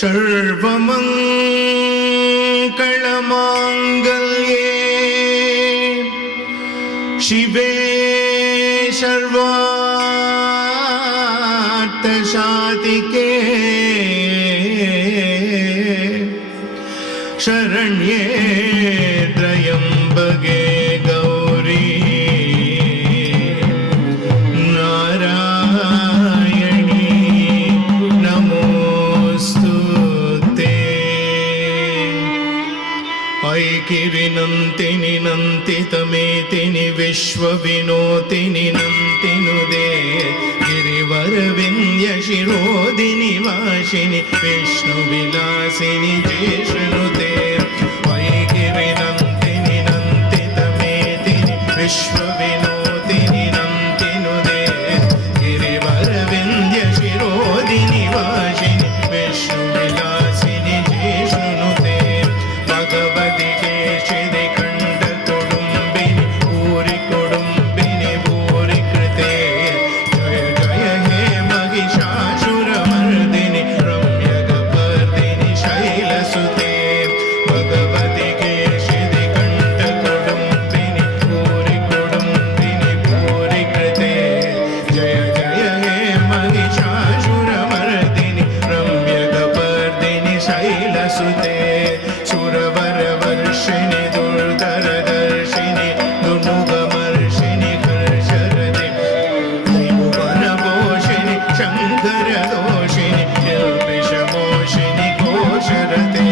सर्वमङ्गलमाङ्गल्ये शिवे सर्वार्थसाधिके शरण्ये त्र्यम्बके गौरी नारायणी नमोस्तुते। ऐकिरिनन्तिनि नन्तितमेतिनि विश्वविनोतिनि नन्तिनुदे गिरिवरविन्द्यशिरोदिनि वासिनि विष्णुविलासिनि जिष्णुते। ऐकिरिनन्तिनि नन्तितमेतिनि विश्वविनोतिनि नन्तिनुदे गिरिवरविन्द्यशिरोदिनि वासिनि विष्णुविलासिनि जिष्णुते। भगवति केशिनि कण्ठतुडुम्बिनि भूरि कुडुम्बिनि भूरि कृते जय जय हे महिषासुरमर्दिनि रम्यकपर्दिनि शैलसुते। भगवति केशिनि कण्ठतुडुम्बिनि भूरि कुडुम्बिनि भूरि कृते जय जय हे महिषासुरमर्दिनि रम्यकपर्दिनि शैलसुते। सुरवरवर्षिणि दुर्धरदर्शिनि दुर्मुखमर्षिणि हर्षरते त्रिभुवनपोषिणि शङ्करदोषिणि निर्विषमोषिणि घोषरते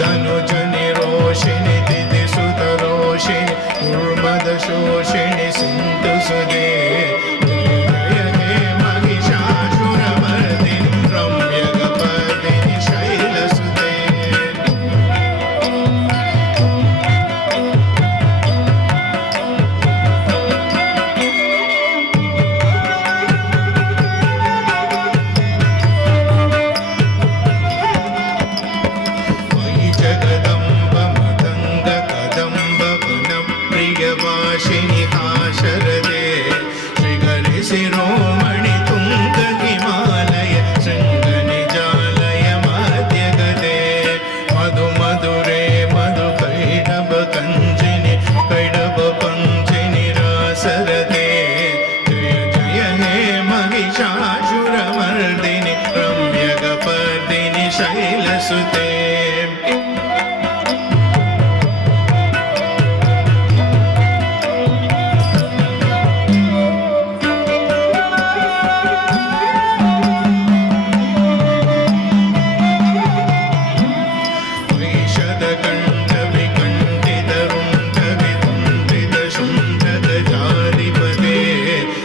धनुजनिरोषिणि दिदिसुतरोषिणि दुर्मदशोषिणि सिन्धुसुदे। जय हे महिषासुरमर्दिनि रम्यकपर्दिनि शैलसुते। जगदम्ब मदङ्ग कदम्ब वनप्रियवासिनि हाशरदे श्रीहरि शिरोमणि तुङ्ग हिमालय शृङ्गनिजालय मध्यगदे मधु मधुरे मधु कैडब कञ्जिनि कैडब पञ्जिनि रासरदे जय जय हे महिषासुरमर्दिनि रम्यकपर्दिनि शैलसुते। धिपते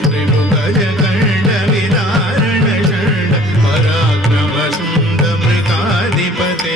त्रिभुगजकण्डविदारणषण्ड पराक्रमसुन्दमृगाधिपते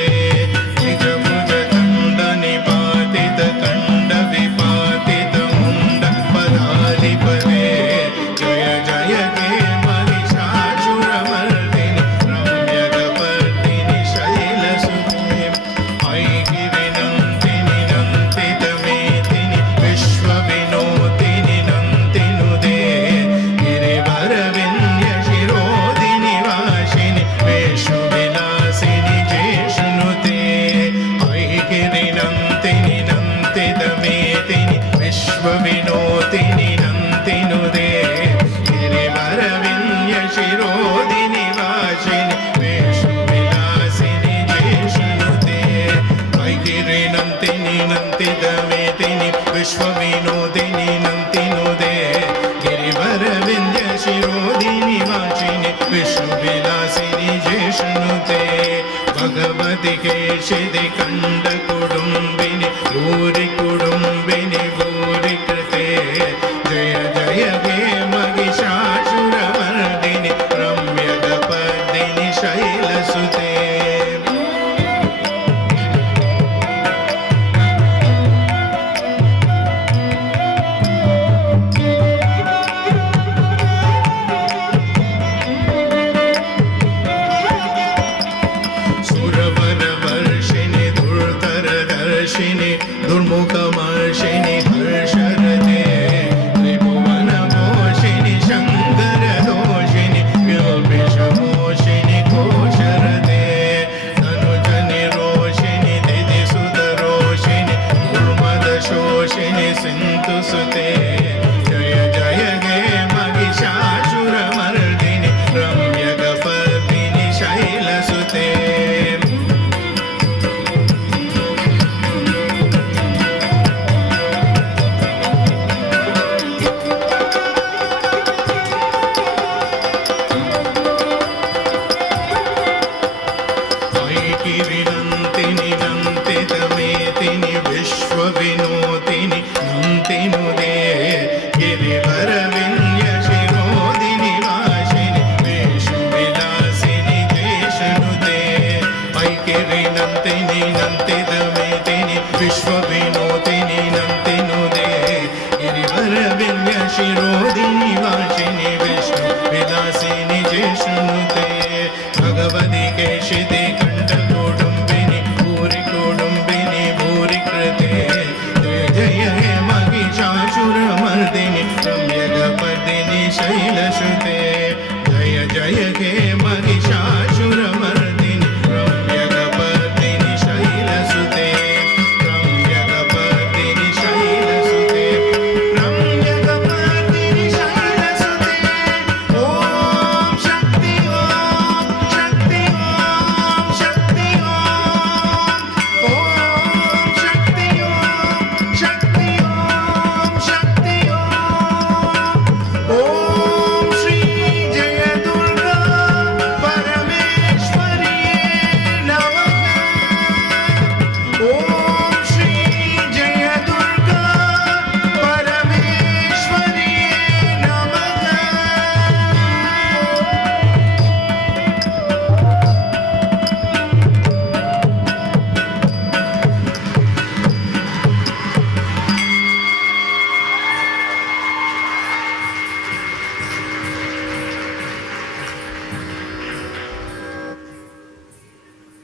महिषासुरमर्दिने